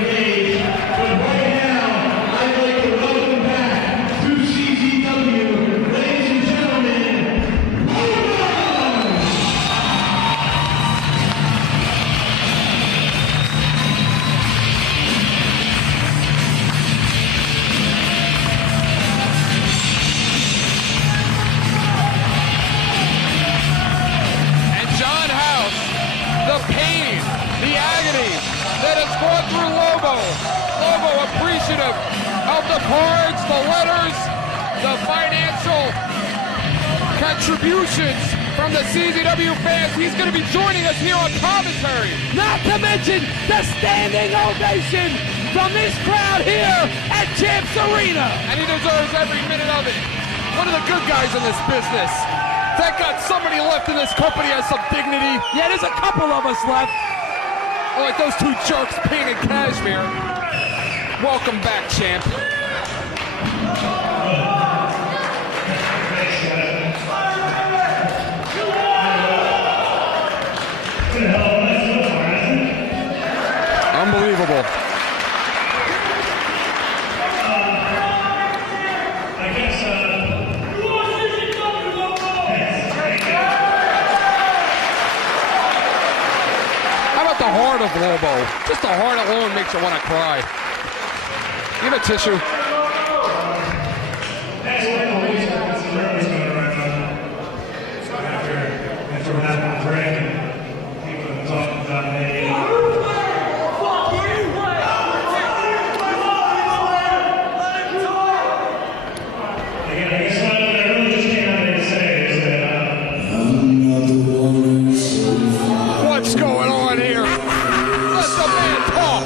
Gage. But right now, I'd like to welcome back to CZW, ladies and gentlemen, Mondo! The pain, the agony that has gone through Lobo. Lobo appreciative of the cards, the letters, the financial contributions from the CZW fans. He's going to be joining us here on commentary. Not to mention the standing ovation from this crowd here at Champs Arena. And he deserves every minute of it. One of the good guys in this business. Thank God somebody left in this company has some dignity. Yeah, there's a couple of us left. Oh, like those two jerks, Payne and Cashmere. Welcome back, champ. Unbelievable. The heart of Lobo. Just the heart alone makes you want to cry. Give a tissue. What's going on here? Let the man talk.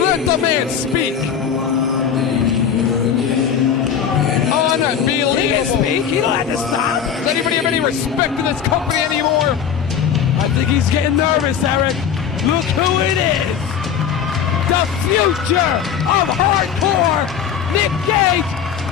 Let the man speak. Unbelievable. He can speak. He don't have to stop. Does anybody have any respect in this company anymore? I think he's getting nervous, Eric. Look who it is. The future of hardcore, Nick Gage,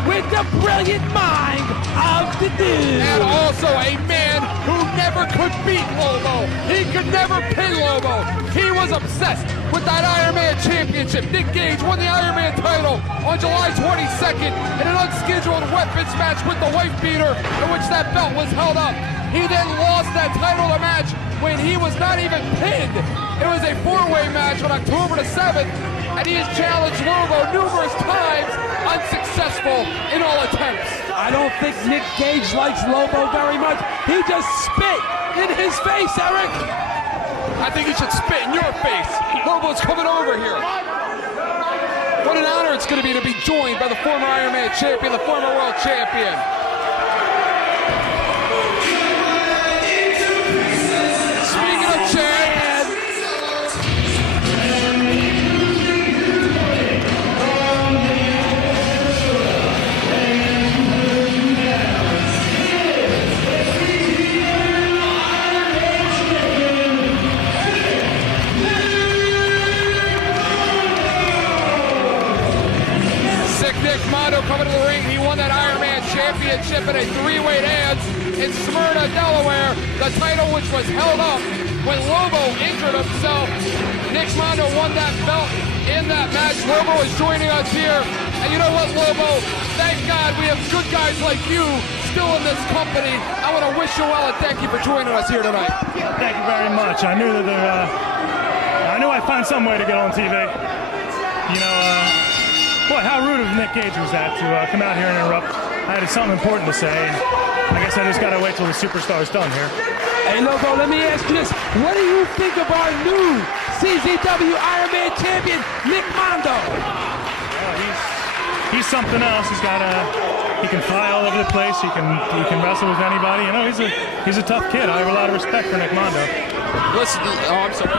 with the brilliant mind of the dude. And also a man who never could beat Lobo. He could never pin Lobo. He was obsessed with that Iron Man Championship. Nick Gage won the Iron Man title on July 22nd in an unscheduled weapons match with the wife beater in which that belt was held up. He then lost that title match when he was not even pinned. It was a four-way match on October the 7th, and he has challenged Lobo numerous times, unsuccessful in all attempts. I don't think Nick Gage likes Lobo very much. He just spit in his face, Eric. I think he should spit in your face. Lobo's coming over here. What an honor it's going to be joined by the former Iron Man champion, the former world champion. Speaking of champ, Nick Mondo coming to the ring. He won that Iron Man Championship in a three-way dance in Smyrna, Delaware. The title which was held up when Lobo injured himself. Nick Mondo won that belt in that match. Lobo is joining us here. And you know what, Lobo? Thank God we have good guys like you still in this company. I want to wish you well and thank you for joining us here tonight. Thank you very much. I knew that I knew I'd find some way to get on TV. You know, boy, how rude of Nick Gage was that to come out here and interrupt. I had something important to say, and I guess I just got to wait till the superstar's done here. Hey, Lobo, let me ask you this. What do you think of our new CZW Iron Man champion, Nick Mondo? Well, he's something else. He can fly all over the place. He can wrestle with anybody. You know, he's a tough kid. I have a lot of respect for Nick Mondo. Listen, I'm sorry.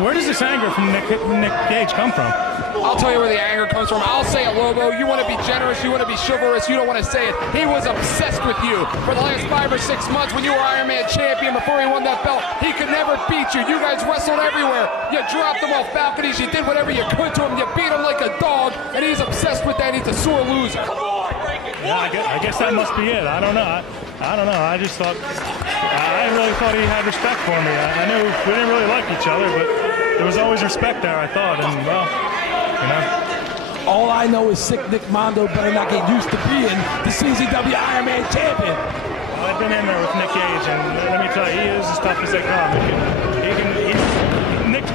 Where does this anger from Nick Gage come from? I'll tell you where the anger comes from. I'll say it, Lobo. You want to be generous. You want to be chivalrous. You don't want to say it. He was obsessed with you for the last 5 or 6 months when you were Iron Man champion. Before he won that belt, he could never beat you. You guys wrestled everywhere. You dropped him off balconies. You did whatever you could to him. You beat him like a dog, and he's obsessed with that. He's a sore loser. Come on, break it. Yeah, I guess that must be it. I don't know. I don't know. I just thought, I really thought he had respect for me. I knew we didn't really like each other, but there was always his respect there, I thought, and well, you know. All I know is sick Nick Mondo better not get used to being the CZW Iron Man champion. Well, I've been in there with Nick Gage, and let me tell you, he is as tough as they come.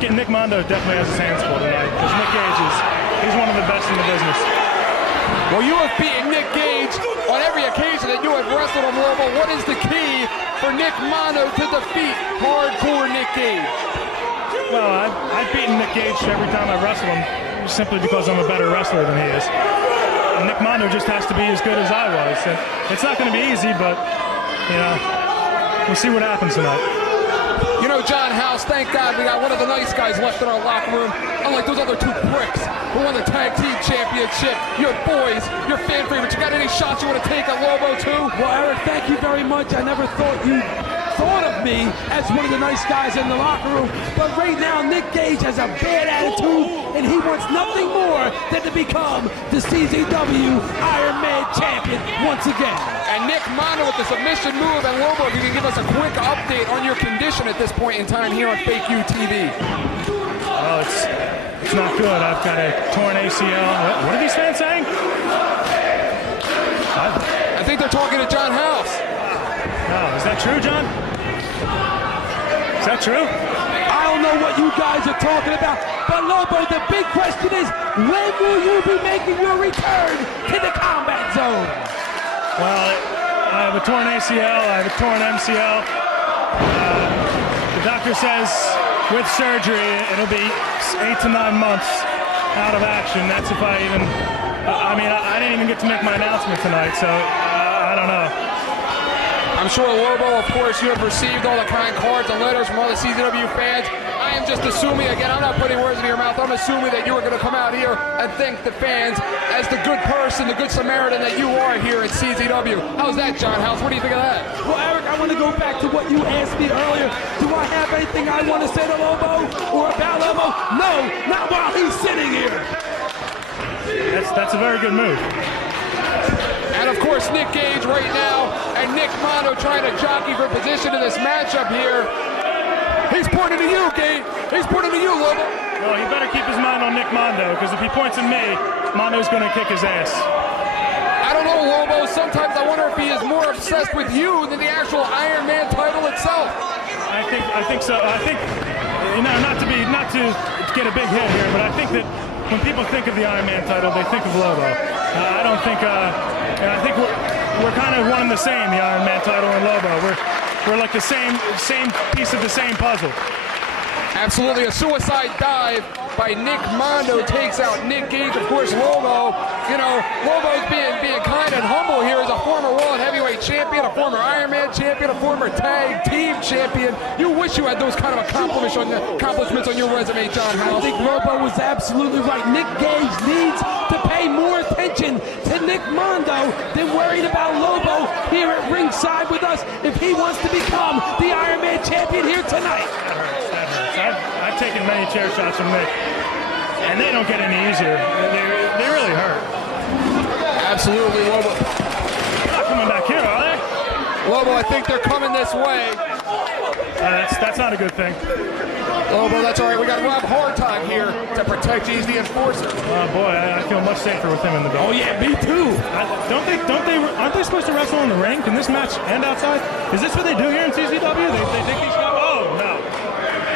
Nick Mondo definitely has his hands full tonight, because Nick Gage he's one of the best in the business. Well, you have beaten Nick Gage on every occasion that you have wrestled him, Lobo. What is the key for Nick Mondo to defeat hardcore Nick Gage? Well, I've beaten Nick Gage every time I've wrestled him, simply because I'm a better wrestler than he is. And Nick Mondo just has to be as good as I was. And it's not going to be easy, but, you know, we'll see what happens tonight. You know, John House, thank God we got one of the nice guys left in our locker room. Unlike those other two pricks who won the tag team championship. Your boys, your fan favorites. You got any shots you want to take at Lobo too? Well, Eric, thank you very much. I never thought you thought of me as one of the nice guys in the locker room. But right now, Nick Gage has a bad attitude, and he wants nothing more than to become the CZW Iron Man champion once again. And Nick Mondo with the submission move. And Lobo, if you can give us a quick update on your condition at this point in time here on Fake U TV. Oh, it's not good. I've got a torn ACL. What are these fans saying? I think they're talking to John House. No, is that true, John? Is that true? I don't know what you guys are talking about, but Lobo, the big question is, when will you be making your return to the combat zone? Well, I have a torn ACL, I have a torn MCL. The doctor says with surgery, it'll be 8 to 9 months out of action. That's if I even, I didn't even get to make my announcement tonight, so I don't know. I'm sure, Lobo, of course, you have received all the kind cards and letters from all the CZW fans. I am just assuming, again, I'm not putting words in your mouth, I'm assuming that you are going to come out here and thank the fans as the good person, the good Samaritan that you are here at CZW. How's that, John House? What do you think of that? Well, Eric, I want to go back to what you asked me earlier. Do I have anything I want to say to Lobo or about Lobo? No, not while he's sitting here. That's a very good move. And of course, Nick Gage right now, and Nick Mondo trying to jockey for position in this matchup here. He's pointing to you, Gage. He's pointing to you, Lobo. Well, he better keep his mind on Nick Mondo, because if he points at me, Mondo's going to kick his ass. I don't know, Lobo. Sometimes I wonder if he is more obsessed with you than the actual Iron Man title itself. I think so. I think, you know, not to get a big hit here, but I think that when people think of the Iron Man title, they think of Lobo. I don't think, and I think we're kind of one and the same, the Iron Man title and Lobo. We're like the same piece of the same puzzle. Absolutely, a suicide dive by Nick Mondo takes out Nick Gage. Of course, Lobo, you know, Lobo's being kind and humble here as a former World Heavyweight Champion, a former Iron Man Champion, a former Tag Team Champion. You wish you had those kind of accomplishments on your resume, John House. I think Lobo was absolutely right. Nick Gage needs to pay more attention to Nick Mondo than worried about Lobo here at ringside with us if he wants to become the Iron Man Champion here tonight. That hurts. I've taken many chair shots from Nick, and they don't get any easier. They really hurt. Absolutely, Lobo. They're not coming back here, are they? Lobo, I think they're coming this way. That's not a good thing. Lobo, that's all right. We got Rob Hartog here to protect you. He's the enforcer. Oh boy, I feel much safer with him in the belt. Oh yeah, me too. Aren't they supposed to wrestle in the ring? Can this match end outside? Is this what they do here in CZW? They take these guys. Oh no.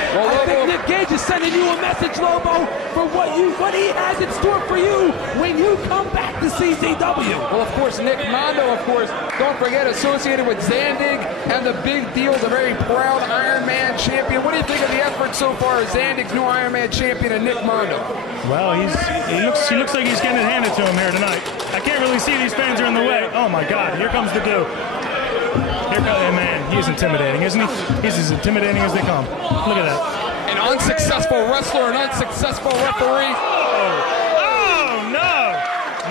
Well, I Lobo, think Nick Gage is sending you a message, Lobo, for what he has in store for you when you come back to CZW. well, of course, Nick Mondo, of course, don't forget, associated with Zandig and the big deal, the very proud Iron Man champion. What do you think of the effort so far as Zandig's new Iron Man champion and Nick Mondo? Well, he looks like he's getting it handed to him here tonight. I can't really see, these fans are in the way. Oh my God, here comes the dude. Man, he's intimidating, isn't he? He's as intimidating as they come. Look at that. An unsuccessful wrestler, an unsuccessful referee. Oh no!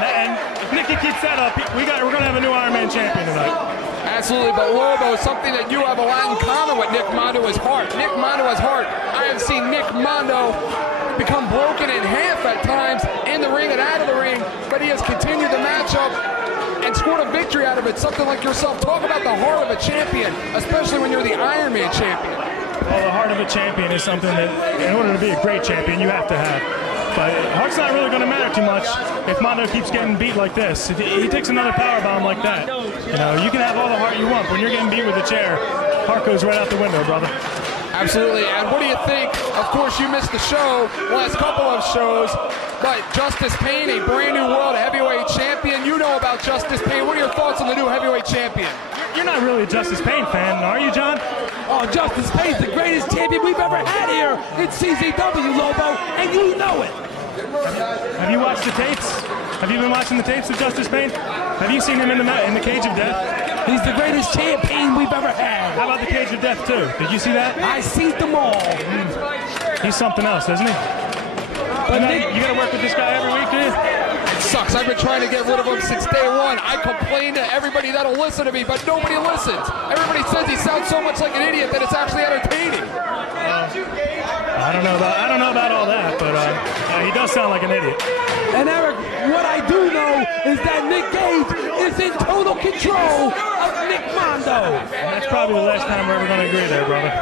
And if Nicky keeps that up, we're gonna have a new Iron Man champion tonight. Absolutely, but Lobo, something that you have a lot in common with Nick Mondo is heart. Nick Mondo has heart. I have seen Nick Mondo become broken in half at times in the ring and out of the ring, but he has continued the matchup and scored a victory out of it. Something like yourself. Talk about the heart of a champion, especially when you're the Iron Man champion. Well, the heart of a champion is something that, in order to be a great champion, you have to have. But heart's not really going to matter too much if Mondo keeps getting beat like this. If he takes another power bomb like that, you can have all the heart you want. When you're getting beat with a chair, heart goes right out the window, brother. Absolutely. And what do you think? Of course, you missed the show, last couple of shows, but Justice Pain, a brand new world heavyweight champion. You know about Justice Pain. What are your thoughts on the new heavyweight champion? You're not really a Justice Pain fan, are you, John? Oh, Justice Pain's the greatest champion we've ever had here in CZW, Lobo, and you know it. Have you watched the tapes? Have you been watching the tapes of Justice Pain? Have you seen him in the Cage of Death? He's the greatest champion we've ever had. How about the Cage of Death, too? Did you see that? I see them all. He's something else, isn't he? But you got to work with this guy every week, do you? It sucks. I've been trying to get rid of him since day one. I complain to everybody that'll listen to me, but nobody listens. Everybody says he sounds so much like an idiot that it's actually entertaining. I don't know about all that, but he does sound like an idiot. And Eric, what I do know is that Nick Gage is in total control of Nick Mondo. And that's probably the last time we're ever going to agree there, brother.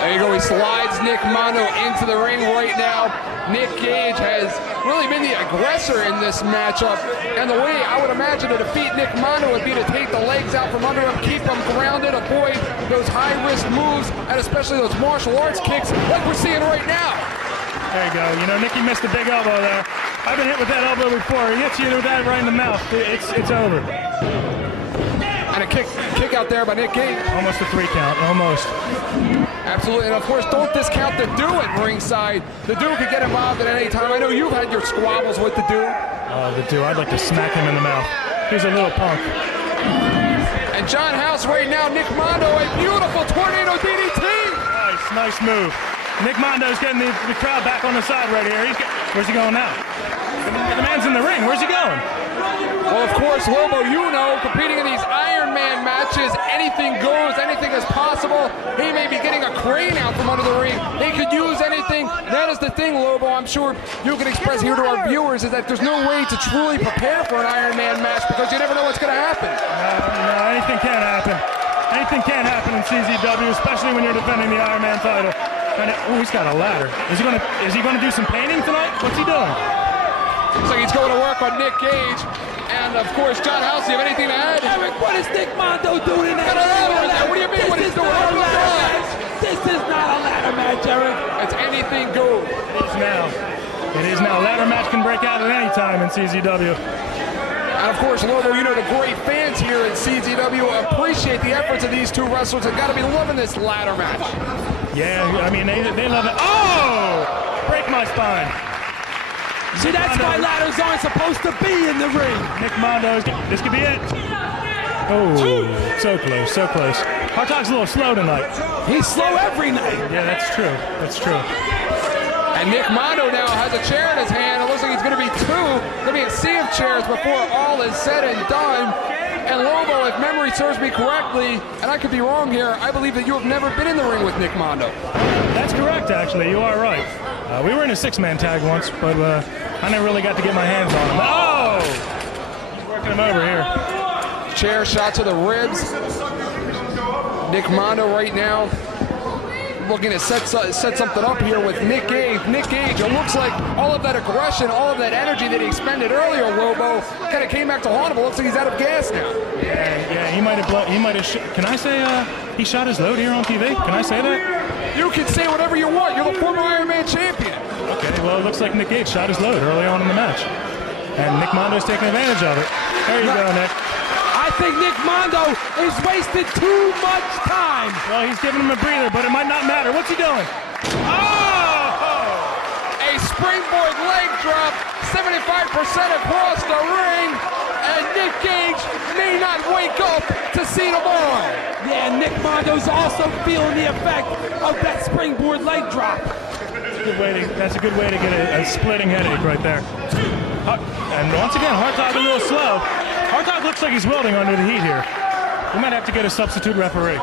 There you go. He slides Nick Mondo into the ring right now. Nick Gage has really been the aggressor in this matchup. And the way I would imagine to defeat Nick Mondo would be to take the legs out from under him, keep him grounded, avoid those high-risk moves, and especially those martial arts kicks like we're seeing right now. There you go. Nicky missed a big elbow there. I've been hit with that elbow before. He hits you with that right in the mouth. It's over. And a kick out there by Nick Gage. Almost a 3 count. Almost. Absolutely. And, of course, don't discount the Dew at ringside. The Dew could get involved at any time. I know you've had your squabbles with the Dew. Oh, the Dew. I'd like to smack him in the mouth. He's a little punk. And John House right now, Nick Mondo, a beautiful tornado DDT. Nice move. Nick Mondo's getting the crowd back on the side right here. Where's he going now? The man's in the ring. Where's he going? Well, of course, Lobo, competing in these Iron Man matches, anything goes, anything is possible. He may be getting a crane out from under the ring. He could use anything. That is the thing, Lobo, I'm sure you can express here to our viewers, is that there's no way to truly prepare for an Iron Man match because you never know what's going to happen. No, anything can happen. Anything can happen in CZW, especially when you're defending the Iron Man title. And he's got a ladder. Is he going to do some painting tonight? What's he doing? Looks like he's going to work on Nick Gage. And, of course, John House, do you have anything to add? Eric, what is Nick Mondo doing in that? What do you mean? What he's doing? This is not a ladder match, Eric. It's anything goes. It is now. Ladder match can break out at any time in CZW. And, of course, Lobo, the great fans here at CZW appreciate the efforts of these two wrestlers. They've got to be loving this ladder match. Yeah, I mean, they love it. Oh! Break my spine. See, that's why ladders aren't supposed to be in the ring. Nick Mondo, this could be it. Oh, so close, so close. Hartog's a little slow tonight. He's slow every night. Yeah, that's true. That's true. And Nick Mondo now has a chair in his hand. It looks like he's going to be a sea of chairs before all is said and done. And Lobo, if memory serves me correctly, and I could be wrong here, I believe that you have never been in the ring with Nick Mondo. That's correct, actually. You are right. We were in a 6-man tag once, but I never really got to get my hands on him. Oh! He's working him over here. Chair shot to the ribs. Nick Mondo right now looking to set something up here with Nick Gage. Nick Gage, it looks like all of that aggression, all of that energy that he expended earlier, Lobo, kind of came back to haunt him. It looks like he's out of gas now. Yeah, he might have can I say he shot his load here on TV? Can I say that? You can say whatever you want. You're the former Iron Man champion. Okay, well, it looks like Nick Gage shot his load early on in the match. And Nick Mondo's taking advantage of it. There you go, Nick. I think Nick Mondo is wasting too much time. Well, he's giving him a breather, but it might not matter. What's he doing? Oh! A springboard leg drop, 75% across the ring, and Nick Gage may not wake up to see tomorrow. Yeah, Nick Mondo's also feeling the effect of that springboard leg drop. That's a good way to get a splitting headache right there. And once again, Hartog a little slow. Hartog looks like he's welding under the heat here. We might have to get a substitute referee.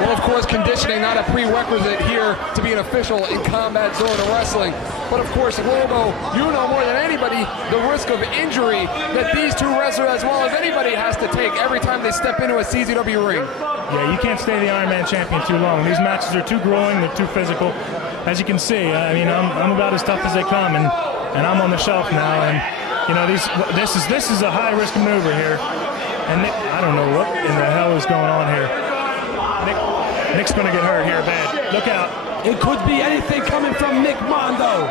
Well, of course, conditioning not a prerequisite here to be an official in Combat Zone of Wrestling. But of course, Lobo, you know more than anybody the risk of injury that these two wrestlers, as well as anybody, has to take every time they step into a CZW ring. Yeah, you can't stay the Iron Man champion too long. These matches are too grueling, they're too physical. As you can see, I mean, I'm about as tough as they come, and I'm on the shelf now. And you know, this is a high risk maneuver here. And Nick, I don't know what in the hell is going on here. Nick's gonna get hurt here bad. Look out. It could be anything coming from Nick Mondo.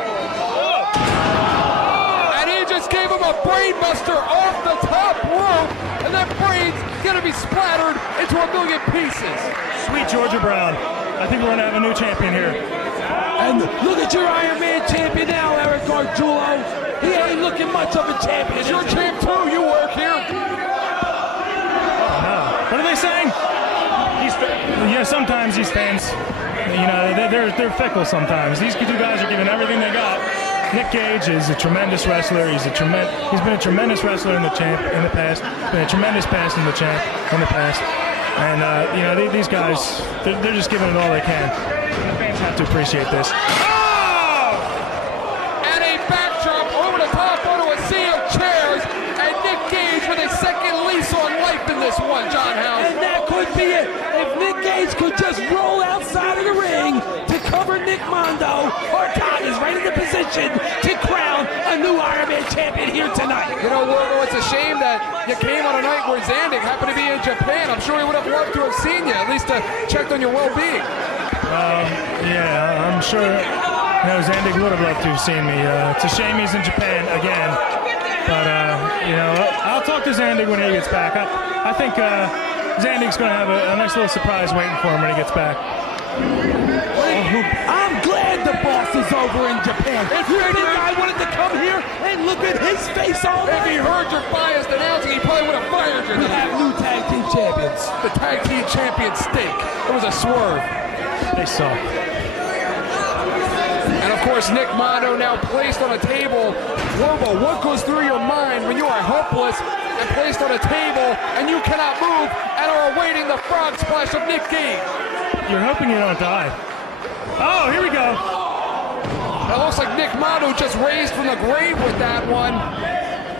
And he just gave him a brain buster off the top rope, and that brain's gonna be splattered into a million pieces. Sweet Georgia Brown. I think we're gonna have a new champion here. And look at your Iron Man champion now, Eric Gargiulo. He ain't looking much of a champion. It's your champ too, you work here. What are they saying? Yeah, sometimes these fans, you know, they're fickle sometimes. These two guys are giving everything they got. Nick Gage is a tremendous wrestler. He's been a tremendous wrestler in the past. Been a tremendous pass in the past. And you know, these guys, they're just giving it all they can. The fans have to appreciate this. Oh! And a backdrop over the top onto a sea of chairs, and Nick Gage with a second lease on life in this one, John House. And that could be it. If Nick Gage could just roll outside of the ring to cover Nick Mondo, our God is right in the position to crown a new Iron Man champion here tonight. You know, Lobo, it's a shame that you came on a night where Zandig happened to be in Japan. I'm sure he would have loved to have seen you, at least to check on your well-being. Yeah, I'm sure. You know, Zandig would have loved to have seen me. It's a shame he's in Japan again. But, you know, I'll talk to Zandig when he gets back. I think Zandig's going to have a nice little surprise waiting for him when he gets back. I'm glad the boss is over in Japan. If you think I wanted to come here and look at his face all If night? he heard your biased announcing, he probably would have fired you. We have new tag team champions. The tag team champion stink. It was a swerve. They suck. And of course, Nick Mondo now placed on a table. Lobo, what goes through your mind when you are helpless and placed on a table and you cannot move and are awaiting the frog splash of Nick Gage? You're hoping you don't die. Oh, here we go. It looks like Nick Mondo just raised from the grave with that one.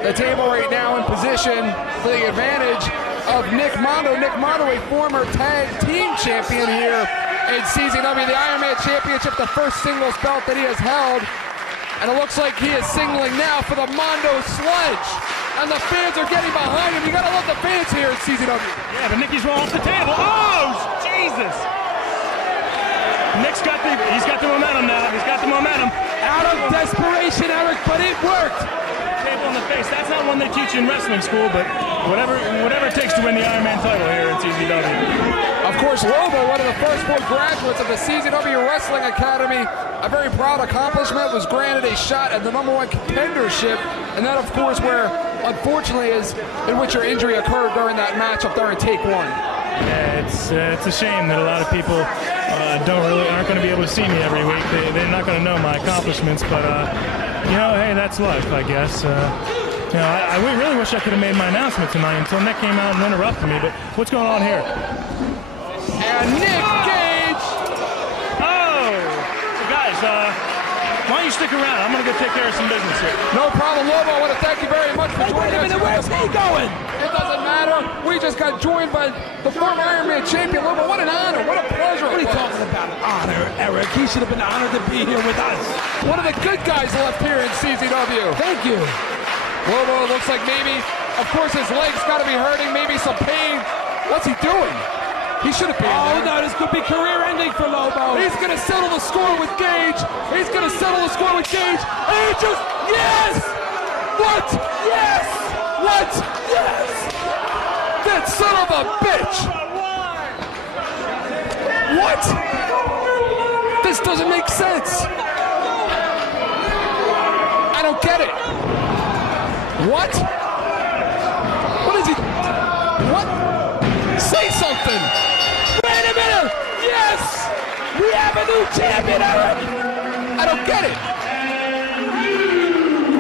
The table right now in position for the advantage of Nick Mondo. Nick Mondo, a former tag team champion here in CZW, the Iron Man Championship, the first singles belt that he has held. And it looks like he is signaling now for the Mondo Sledge. And the fans are getting behind him. You gotta love the fans here at CZW. Yeah, but Nicky's rolling off the table. Oh, Jesus! Nick's got the momentum now. He's got the momentum. Out of desperation, Eric, but it worked. Table in the face. That's not one they teach you in wrestling school, but whatever it takes to win the Iron Man title here in CZW. Of course, Lobo, one of the first 4 graduates of the CZW Wrestling Academy. A very proud accomplishment, was granted a shot at the #1 contendership, and that, of course, where, unfortunately, is in which your injury occurred during that matchup there in Take 1. Yeah, it's a shame that a lot of people aren't going to be able to see me every week. They're not going to know my accomplishments, but you know, hey, that's life, I guess. You know, I really wish I could have made my announcement tonight until Nick came out and interrupted me. But what's going on here? And Nick Gage. Oh, guys, why don't you stick around? I'm going to go take care of some business here. No problem, Lobo. I want to thank you very much for joining us. Wait a minute, where's he going? It doesn't matter. We just got joined by the former Iron Man champion, Lobo. What an honor. What a pleasure. What are you talking about? Honor, Eric. He should have been honored to be here with us. One of the good guys left here in CZW. Thank you. Lobo looks like maybe, of course, his legs got to be hurting, maybe some pain. What's he doing? He should have been Oh, there. no, this could be career-ending for Lobo. He's going to settle the score with Gage. He's going to settle the score with Gage. And he just, yes! What? Yes! What? Yes! That son of a bitch! What? This doesn't make sense. I don't get it. What? What is he? What? Say something! Wait a minute! Yes! We have a new champion, Eric! I don't get it!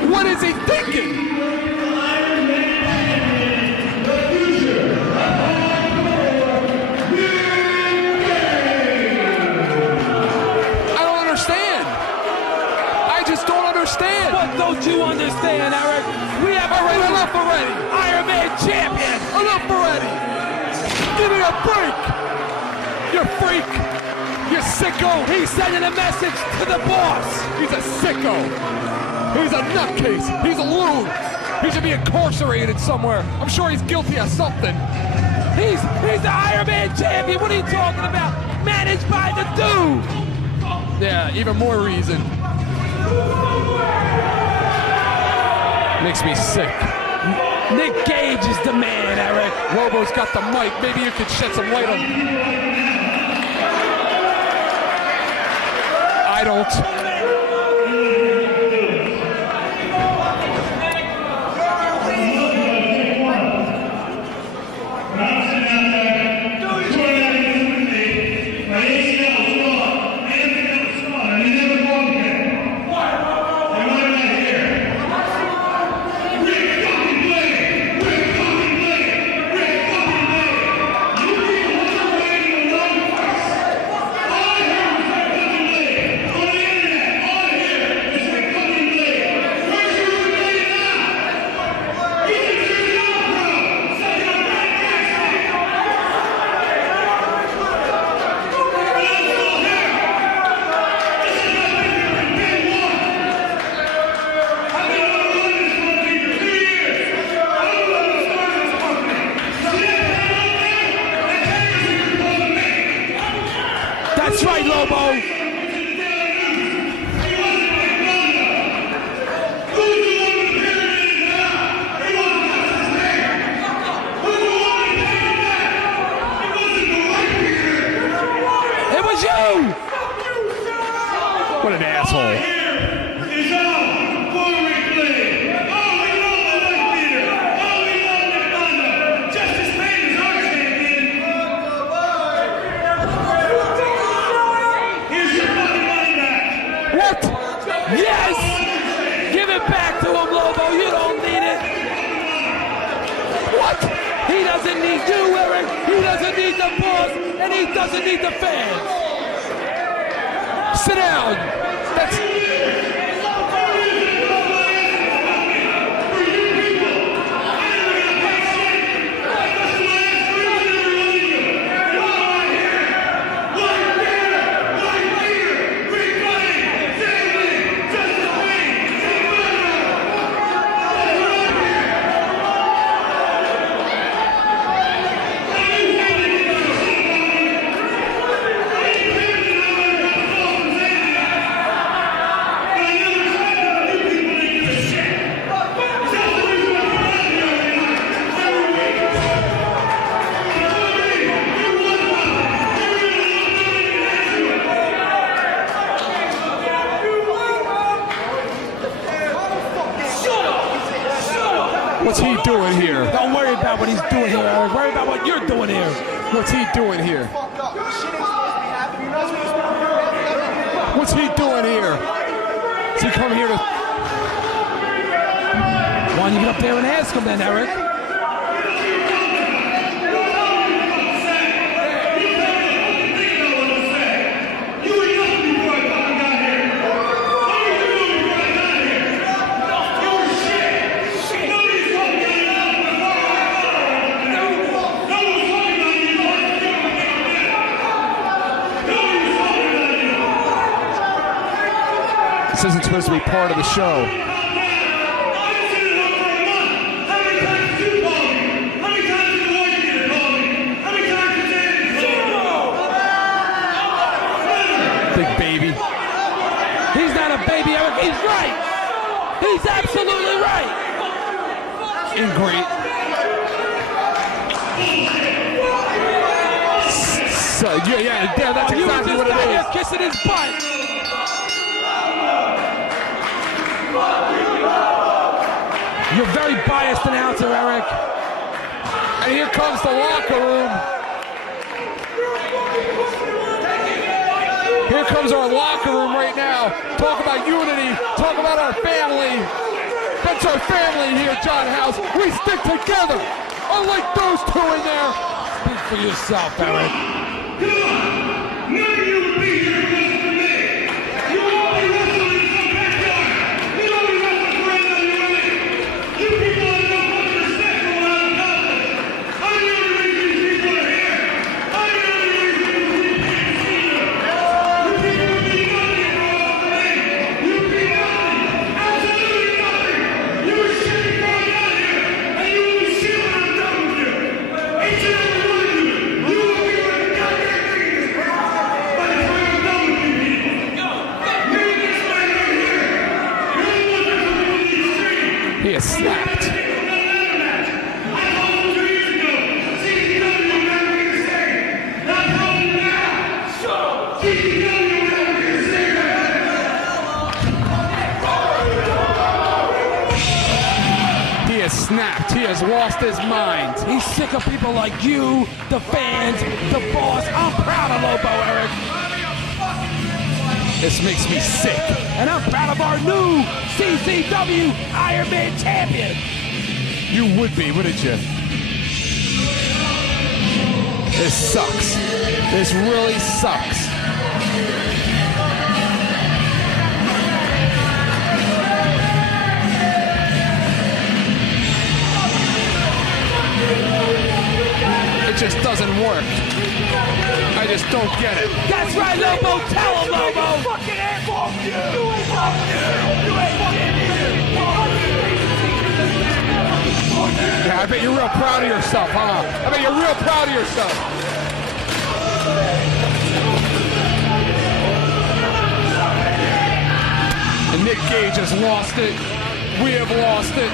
What is he thinking? just don't understand. What don't you understand, Eric? We have Enough already. Iron Man champion. Enough already. Give me a break. You freak. You sicko. He's sending a message to the boss. He's a sicko. He's a nutcase. He's a loon. He should be incarcerated somewhere. I'm sure he's guilty of something. He's the Iron Man champion. What are you talking about? Managed by the dude. Yeah, even more reason. Makes me sick. Nick Gage is the man, Eric. Lobo's got the mic. Maybe you could shed some light on. I don't. That's right, Lobo. It was you. What an asshole. Yes! Give it back to him, Lobo. You don't need it. What? He doesn't need you, Eric. He doesn't need the boss, and he doesn't need the fans. Sit down. That's... What's he doing here? Don't worry about what he's doing here, Eric. Worry about what you're doing here. What's he doing here? What's he doing here? Is he coming here to... Why don't you get up there and ask him then, Eric? This isn't supposed to be part of the show. Big baby. He's not a baby, Eric. He's right. He's absolutely right. Great. So, yeah, that's exactly what it is. You're kissing his butt. You're very biased announcer, Eric. And here comes the locker room. Here comes our locker room right now. Talk about unity. Talk about our family. That's our family here, John House. We stick together. Unlike those two in there. Speak for yourself, Eric. Come on! None of you would be here if it wasn't for me! You all be wrestling in some backyard He is snapped. He is snapped. He has lost his mind. He's sick of people like you, the fans, the boss. I'm proud of Lobo, Eric. This makes me sick. And I'm proud of our new CCW Iron Man champion. You would be, wouldn't you? This sucks. This really sucks. It just doesn't work. I just don't get it. That's right, Lobo. Tell him, Lobo. Fucking asshole. Yeah, I bet you're real proud of yourself, huh? I bet you're real proud of yourself. And Nick Gage has lost it. We have lost it.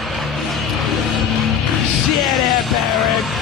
Shut up, Eric.